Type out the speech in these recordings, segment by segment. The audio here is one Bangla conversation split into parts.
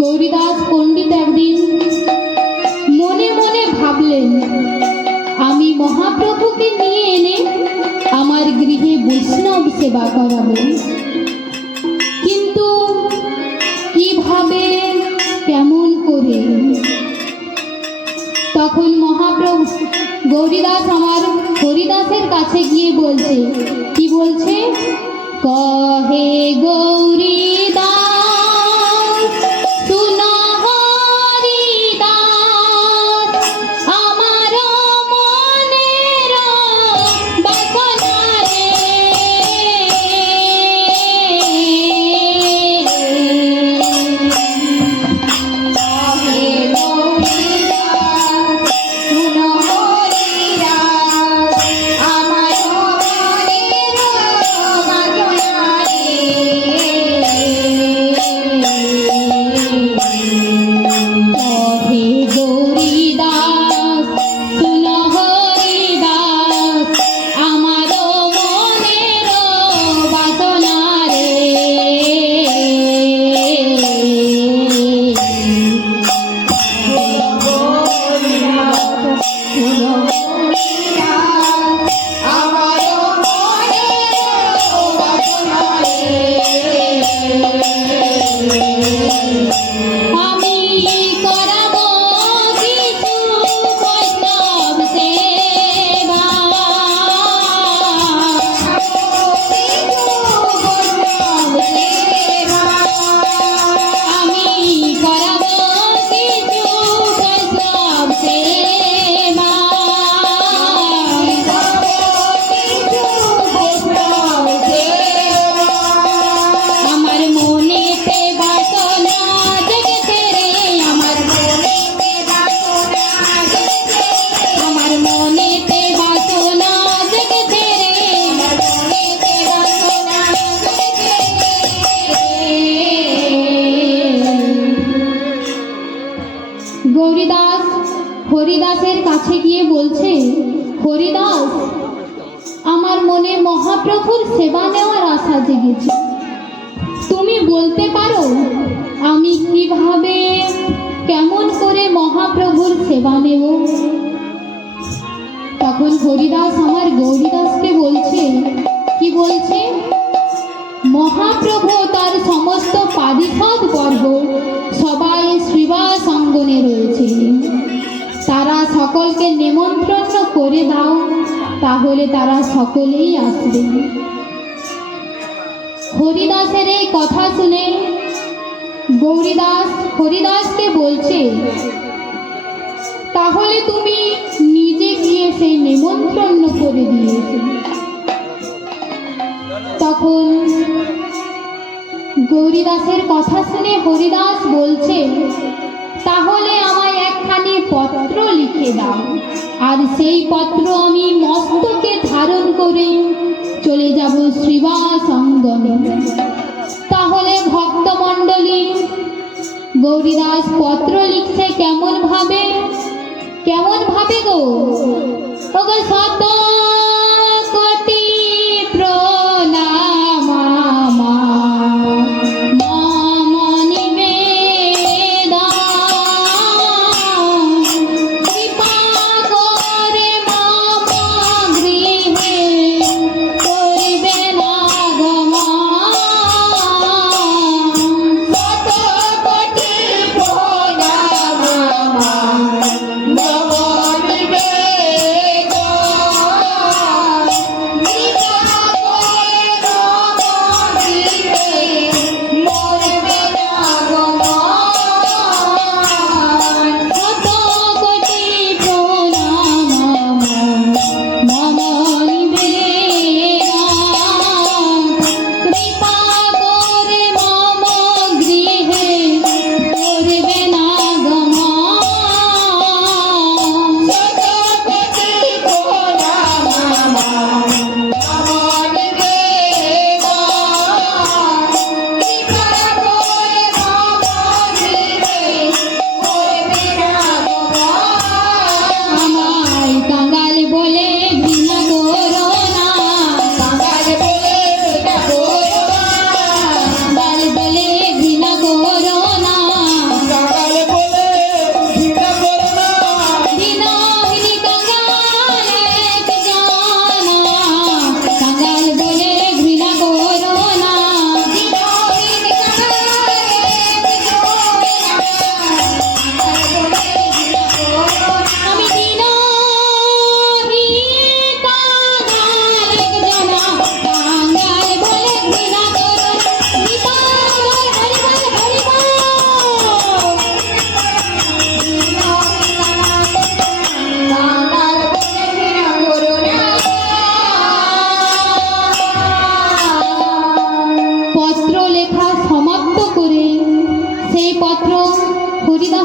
গৌরীদাস পণ্ডিত একদিন মনে মনে ভাবলেন, আমি মহাপ্রভুকে নিয়ে এনে আমার গৃহে বৈষ্ণব সেবা করাবো, কিন্তু কিভাবে, কেমন করে? তখন মহাপ্রভু গৌরীদাস আমার হরিদাসের কাছে গিয়ে বলছে, কি বলছে? কহে গৌরীদাস শুন হরিদাস, আমার মনের বাসনা রে, কহে গৌরীদাস শুন হরিদাস, আমার মনের বাসনা রে। কহে গৌরীদাস শুন হরিদাস, আমার মনের বাসনা রে। আমি করাবো কিছু বৈষ্ণব সেবা, আমি করাবো কিছু বৈষ্ণব সেবা, আমার মনেতে বাসনা জেগেছে রে, আমার মনেতে বাসনা জেগেছে, আমার মনেতে বাসনা জেগেছে রে, আমার মনেতে বাসনা জেগেছে রে। গৌরীদাস হরিদাসের কাছে গিয়ে বলছে, হরিদাস, আমার মনে মহাপ্রভুর সেবা নেওয়ার আশা জেগেছে, তুমি বলতে পারো আমি কিভাবে, কেমন করে মহাপ্রভুর সেবা নেব? তখন হরিদাস আমার গৌরীদাসকে বলছে, কি বলছে? মহাপ্রভু তার সমস্ত পারিষদ বর্গ সবাই শ্রীবাস অঙ্গনে রয়েছে, তারা সকলকে নিমন্ত্রণ করে দাও, তাহলে তারা সকলেই আসবে। হরিদাসের এই কথা শুনে গৌরীদাস হরিদাসকে বলছে, তাহলে তুমি নিজে গিয়ে সেই নিমন্ত্রণ করে দিয়েছো। তখন গৌরীদাসের কথা শুনে হরিদাস বলছে, তাহলে আমায় একখানি পত্র লিখে দাও, আর সেই পত্র আমি মস্তকে ধারণ করে চলে যাব শ্রীবাস অঙ্গনে। তাহলে ভক্তমণ্ডলী, গৌরীদাস পত্র লিখছে কেমন ভাবে, কেমন ভাবে গো? ওগো শত কোটি প্রণাম মম নিবেদন, কৃপা করে মম গৃহে করিবেন আগমন, শত কোটি প্রণাম মম নিবেদন।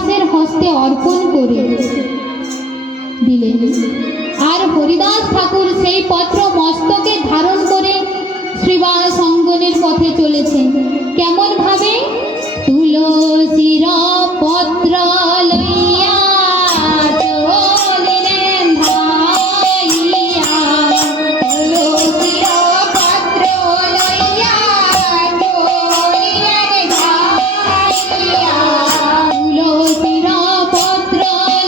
হরিদাসের হস্তে অর্পণ করে দিলেন। আর হরিদাস ঠাকুর সেই পত্র মস্তকে ধারণ করে শ্রীবাস অঙ্গনের পথে চলেছেন। কেমন ভাবে? তুলসীর পত্র লইয়া চলিলেন ধাইয়া, তুলসীর পত্র লইয়া চলিলেন ধাইয়া, তুলসীর পত্র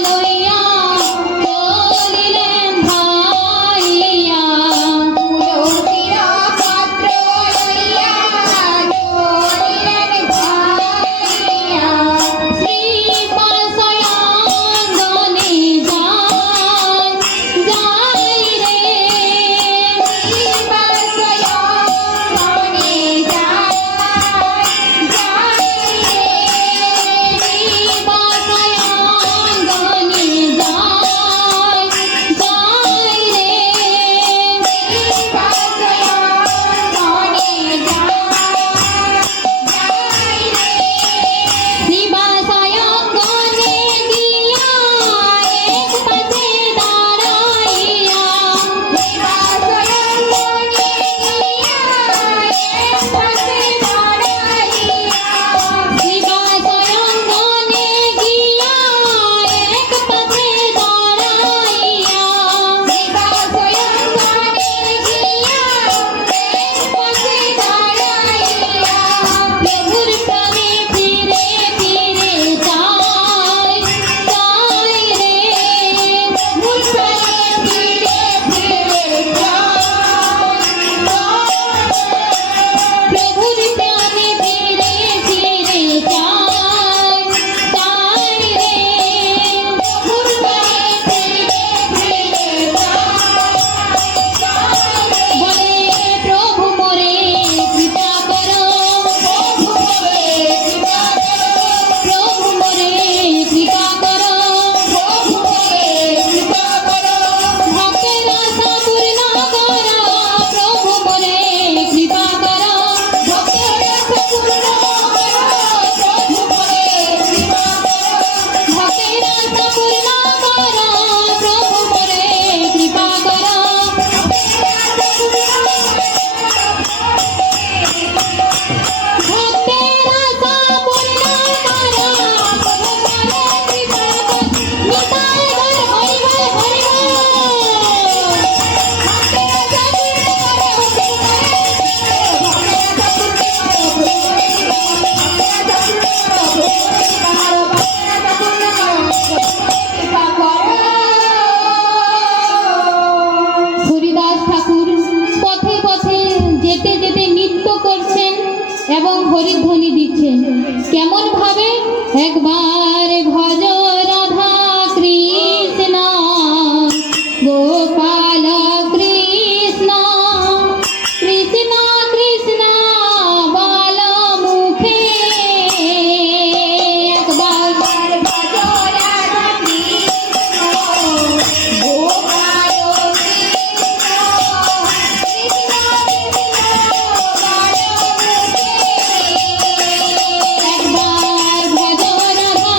লইয়া চলিলেন ধাইয়া, তুলসীর পত্র লইয়া চলিলেন ধাইয়া, শ্রীবাস অঙ্গনে যায় যায় রে, শ্রীবাস অঙ্গনে যায় যায় রে, শ্রীবাস অঙ্গনে যায় যায় রে, শ্রীবাস অঙ্গনে শ্রীবাসায়ঙ্গনে গিয়া এক পাশে দাঁড়াইয়া, শ্রীবাসায়ঙ্গনে গিয়া এক পাশে দাঁড়াইয়া, শ্রীবাসায়ঙ্গনে গিয়া এক পাশে দাঁড়াইয়া, শ্রীবাসায়ঙ্গনে গিয়া এক পাশে দাঁড়াইয়া, প্রভুর প্রাণে ফিরে ফিরে যায় যায় রে, প্রভুর প্রাণে ফিরে ফিরে যায়, প্রভুর প্রাণে ফিরে ফিরে যায় যায় রে, প্রভুর প্রাণে ফিরে ফিরে যায়, বলে প্রভু মোরে কৃপা করো, প্রভু মোরে কৃপা করো, প্রভু মোরে কৃপা করো, প্রভু মোরে কৃপা করো, ভক্তের আশা পূর্ণ করো, প্রভু মোরে কৃপা করো, ভক্তের আশা পূর্ণ করো, প্রভু মোরে কৃপা করো, ভক্তের আশা পূর্ণ করো, প্রভু মোরে কৃপা করো, ভক্তের আশা পূর্ণ ভক্তের আশা পূর্ণ করো, প্রভু মোরে কৃপা করো, নিতাই গৌর হরি বল হরি বল, ভক্তের আশা পূর্ণ করো, প্রভু মোরে হরিদাস ঠাকুর পথে পথে যেতে যেতে নৃত্য করছেন এবং হরিধ্বনি দিচ্ছেন। কেমন ভাবে? একবার ভজ রাধা কৃষ্ণ গোপাল কৃষ্ণ, কৃষ্ণ কৃষ্ণ বল মুখে, একবার ভজ রাধা কৃষ্ণ গোপাল কৃষ্ণ, কৃষ্ণ কৃষ্ণ বল মুখে, একবার ভজ রাধা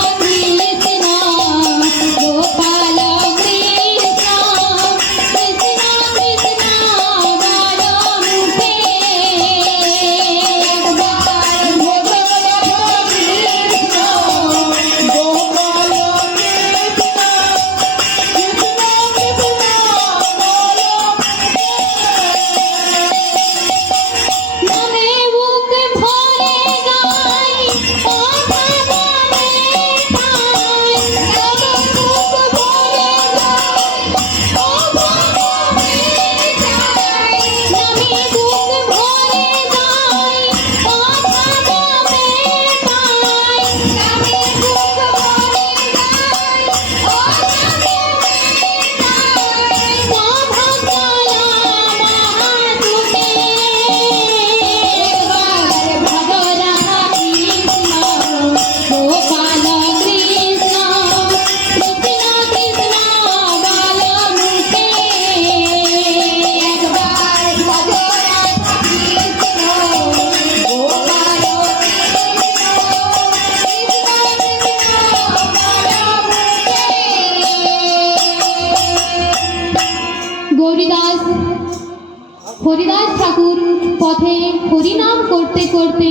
হরিদাস ঠাকুর পথে হরিনাম করতে করতে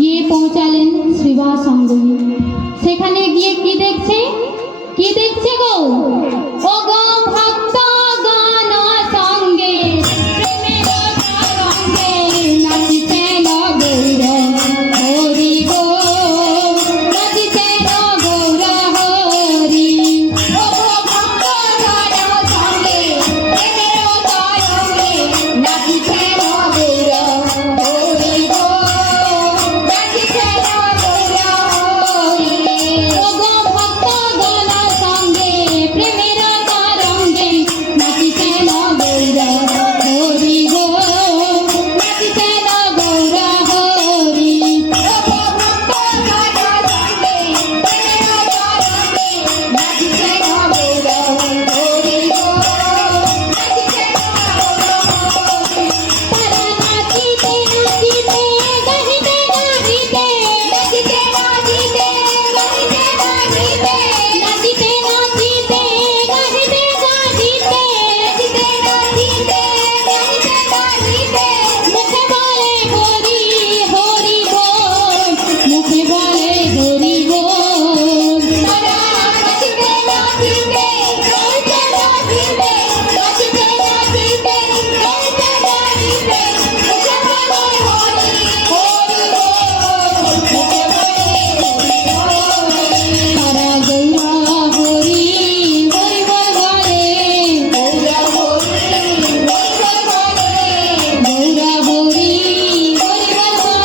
গিয়ে পৌঁছালেন শ্রীবাস সঙ্গমে। সেখানে গিয়ে কি দেখছে? কি দেখছে গো? ও গো ভক্ত গান সঙ্গে প্রেমের তরঙ্গে নাচিছেন গৌর হরি গো, নাচিছেন গৌর হরি। ও গো ভক্ত গান সঙ্গে প্রেমের তরঙ্গে নাচিছেন গৌর হরি গো, নাচিছেন গৌর হরি। ও গো ভক্ত গান সঙ্গে প্রেমের তরঙ্গে নাচিছেন গৌর হরি গো, নাচিছেন গৌর হরি। ও গো ভক্ত গান সঙ্গে প্রেমের তরঙ্গে নাচিছেন গৌর হরি গো, নাচিছেন গৌর হরি। তারা নাচিতে নাচিতে গাহিতে গাহিতে, নাচিতে নাচিতে গাহিতে গাহিতে, নাচিতে নাচিতে গাহিতে গাহিতে, নাচিতে নাচিতে গাহিতে গাহিতে, মুখে বলে হরি হরি বল, মুখে বলে হরি বল। তারা নাচিতে নাচিতে গাইতে গাইতে, নাচিতে নাচিতে গাইতে গাইতে, মুখে বলে হরি হরি বল, মুখে বলে হরি বল। তারা গৌরা হরি হরি বল বলে, গৌরা হরি হরি বল বলে, গৌরা হরি হরি বল বলে,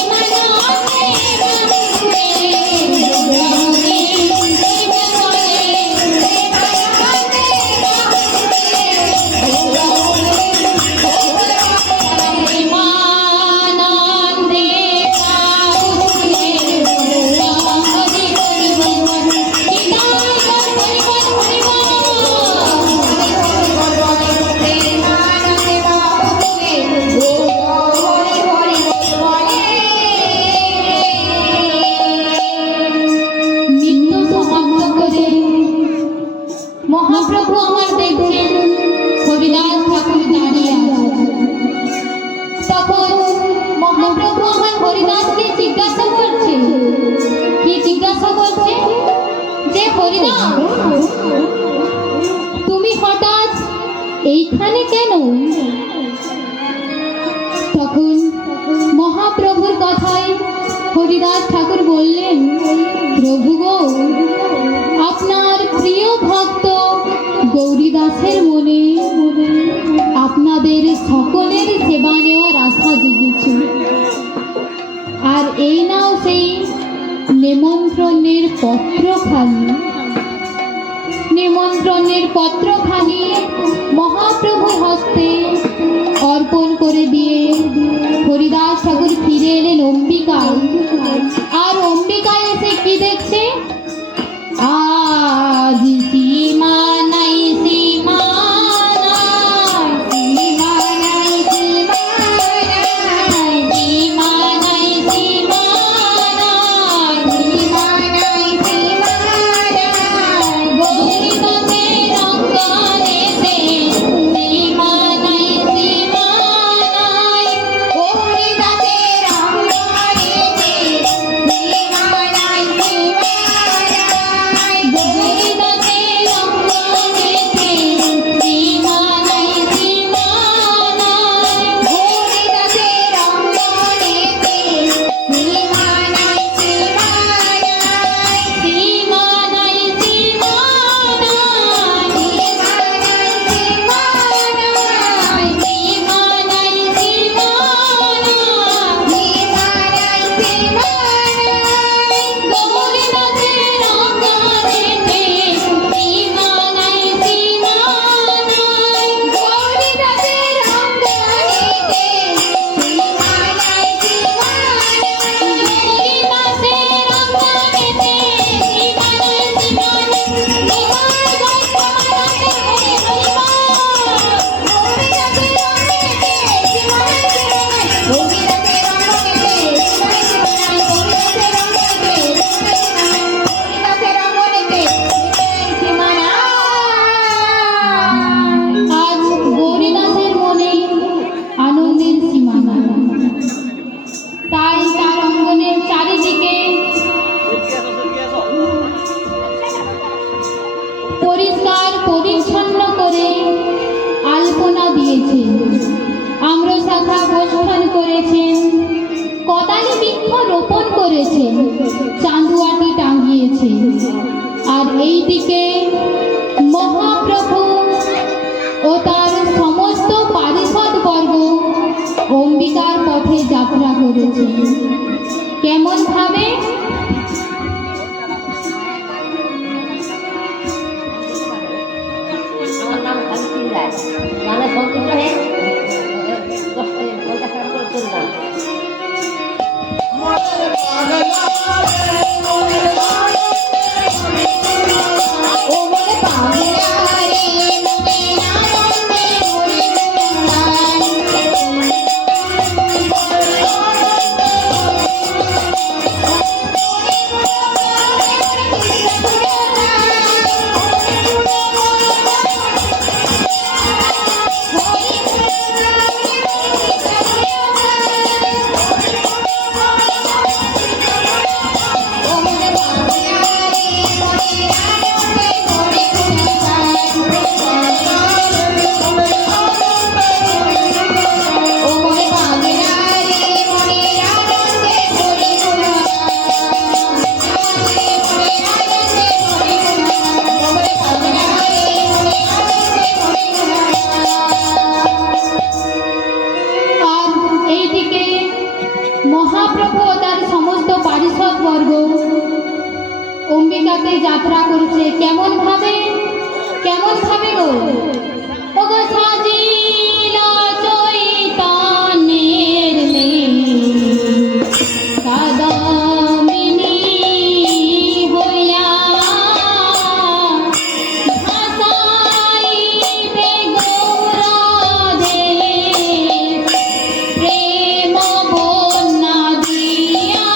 গৌরা হরি নৃত্য সমাপ্ত করে মহাপ্রভু আমার দেখছেন হরিদাস ঠাকুর দাঁড়িয়ে আছে। তখন মহাপ্রভু আমার হরিদাসকে জিজ্ঞাসা করছে, কি জিজ্ঞাসা করছে? যে হরিদাস, তুমি হঠাৎ এইখানে কেন? তখন মহাপ্রভুর কথায় হরিদাস ঠাকুর বললেন, প্রভু গো, আপনার প্রিয় ভক্ত গৌরীদাসের মনে আপনাদের সকলের সেবা নেওয়ার আশা জেগেছে। আর এই নাও সেই নিমন্ত্রণের পত্রখানি। নিমন্ত্রণের পত্রখানি মহাপ্রভুর হস্তে অর্পণ করে দিয়ে হরিদাস ঠাকুর ফিরে এলেন অম্বিকায়। আর অম্বিকায় এসে কি দেখছে? আজ সীমা নাই, সীমা নাই, সীমা নাই, সীমা নাই, সীমা নাই, সীমা নাই, সীমা নাই, সীমা নাই, গৌরীদাসের অঙ্গনেতে সীমা নাই, সীমা নাই, গৌরীদাসের অঙ্গনেতে করছে, আর এইদিকে মহাপ্রভু ও তার সমস্ত পারিষদ বর্গ অম্বিকার পথে যাত্রা করেছে। কেমন ভাবে? মহাপ্রভু ও তার সমস্ত পারিষদ বর্গ অম্বিকাতে যাত্রা করছে। কেমন ভাবে? কেমন ভাবে গো? ওগো সাজিলা চৈতন্যের মেয়ে কাদামিনী হইয়া ভাসাইতে গৌরদে প্রেম বন্যা দিয়া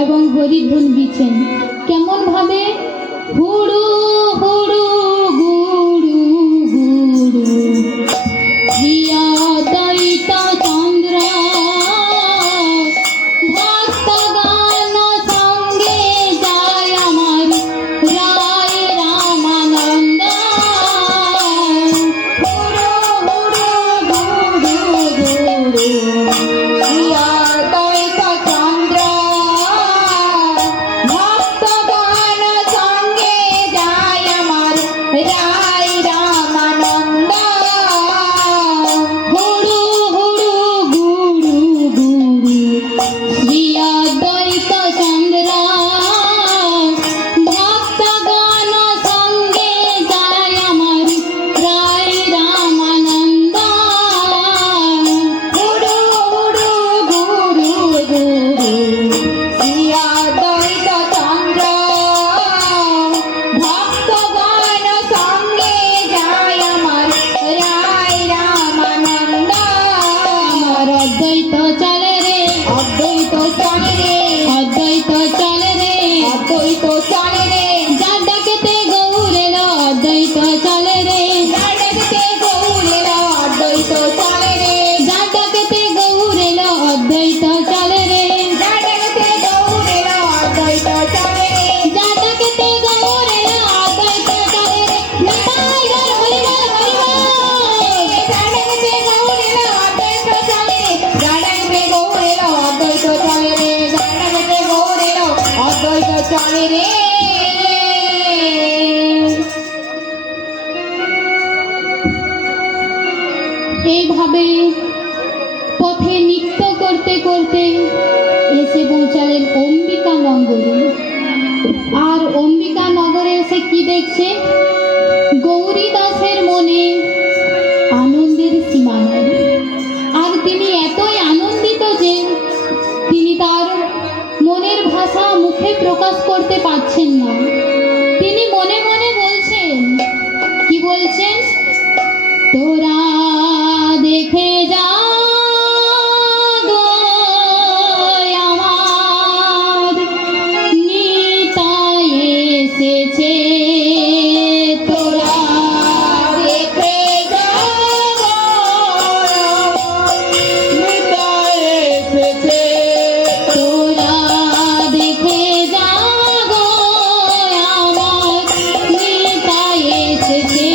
এবং হরিধুন দিচ্ছেন। কেমন ভাবে? হুড়ু হুড়ু গুড়ু গুড়ু হিয়া দৈত চন্দ্র ভক্ত গান সঙ্গে যায় আমার রায় রামানন্দ। হুড়ু হুড়ু গুড়ু গুড়ু হিয়া দৈত চন্দ্র ভক্ত গান সঙ্গে যায় আমার তো চলে রে। এইভাবে পথে নৃত্য করতে করতে এসে পৌঁছালেন অম্বিকা নগরে। আর অম্বিকা নগরে এসে কি দেখছে? গৌরী দাসের মনে আনন্দের সীমা নেই। আর তিনি এতই আনন্দিত যে তিনি তার মনের ভাষা মুখে প্রকাশ করতে পারছেন না। তিনি মনে মনে বলছেন, কি বলছেন? তোরা দেখে যা গো আমার নিতাই এসেছে। তোরা দেখে যা গো নিতাই এসেছে। তোরা দেখে যা গো আমার নিতাই এসেছে।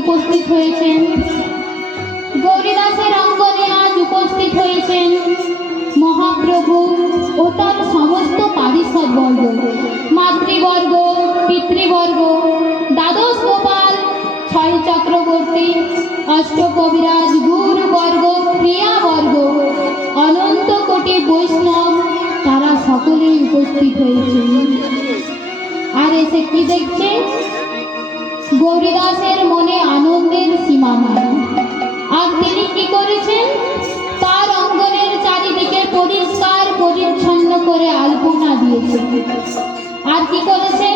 উপস্থিত হয়েছেন। গৌরীদাসের অঙ্গনে আজ উপস্থিত হয়েছেন মহাপ্রভু ও তার সমস্ত পারিষদবর্গ, মাতৃবর্গ, পিতৃবর্গ, দ্বাদশ গোপাল, ছয় চক্রবর্তী, অষ্ট কবিরাজ, গুরুবর্গ, ক্রিয়াবর্গ, অনন্ত কোটি বৈষ্ণব, তারা সকলেই উপস্থিত হয়েছেন। আর এসে কি দেখছে? গৌরীদাসের মনে আনন্দের সীমা নাই। আর তিনি কি করেছেন? তার অঙ্গনের চারিদিকে পরিষ্কার পরিচ্ছন্ন করে আলপনা দিয়েছেন। আর কি করেছে?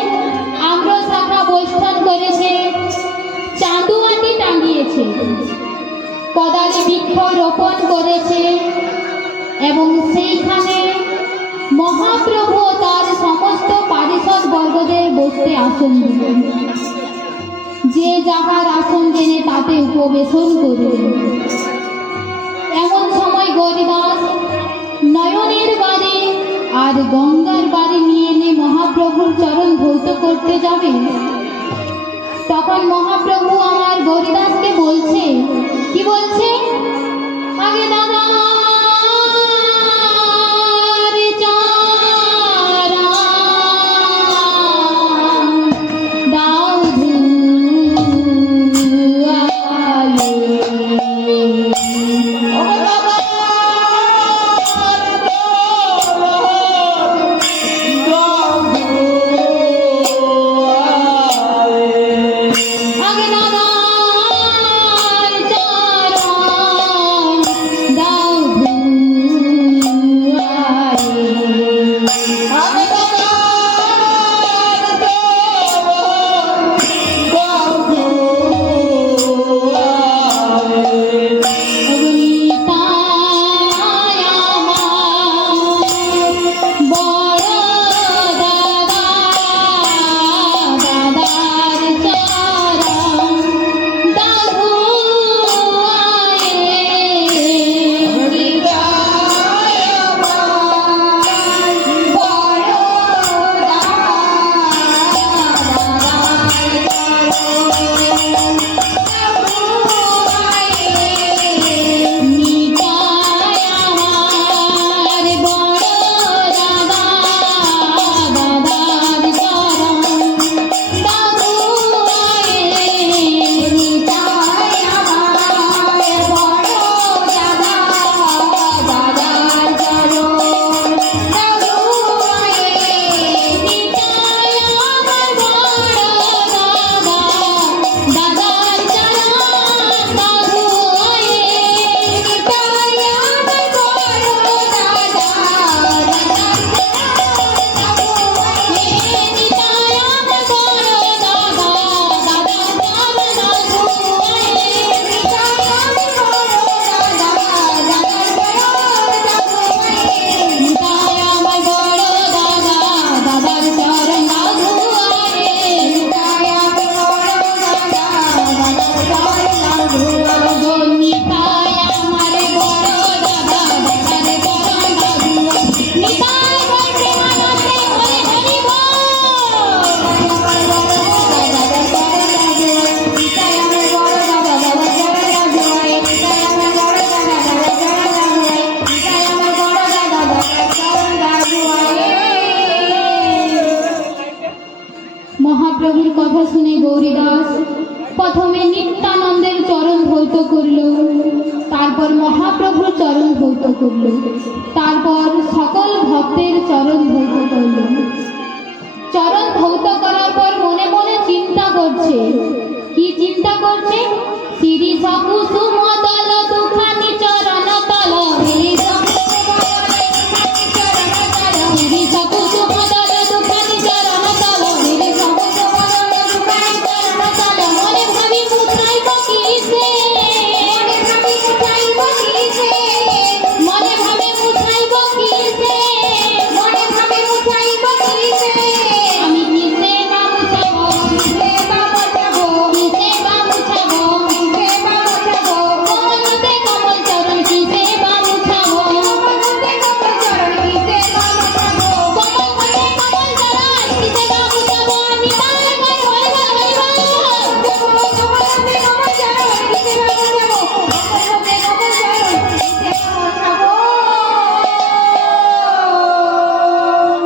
আম্র শাখা বৈষ্ণব করেছে, চাঁদুয়াটি টাঙিয়েছে, কদালি বৃক্ষ রোপণ করেছে এবং সেইখানে মহাপ্রভু ও তার সমস্ত পারিষদ বর্গদের বসতে আসন দিলেন। যে যাহার আসন জেনে তাতে উপবেশন করলেন। এমন সময় গৌরীদাস নয়নের বাড়ি আর গঙ্গার বাড়ি নিয়ে এনে মহাপ্রভুর চরণ ধৌত করতে যাবে। তখন মহাপ্রভু আমার গৌরীদাসকে বলছে, কি বলছে? আগে দাদা আগে নিতাই আমার বড় দাদা দাদার পরম দাদু নিতাই বল প্রেমানন্দে হরি হরি মহাপ্রভুর কথা শুনে গৌরীদাস প্রথমে নিত্যানন্দের চরণ ধৌত করল, তারপর মহাপ্রভুর চরণ ধৌত করল, তারপর সকল ভক্তের চরণ ধৌত করল। চরণ ধৌত করার পর মনে মনে চিন্তা করছে। কি চিন্তা করছে? শ্রী সকুসুমদল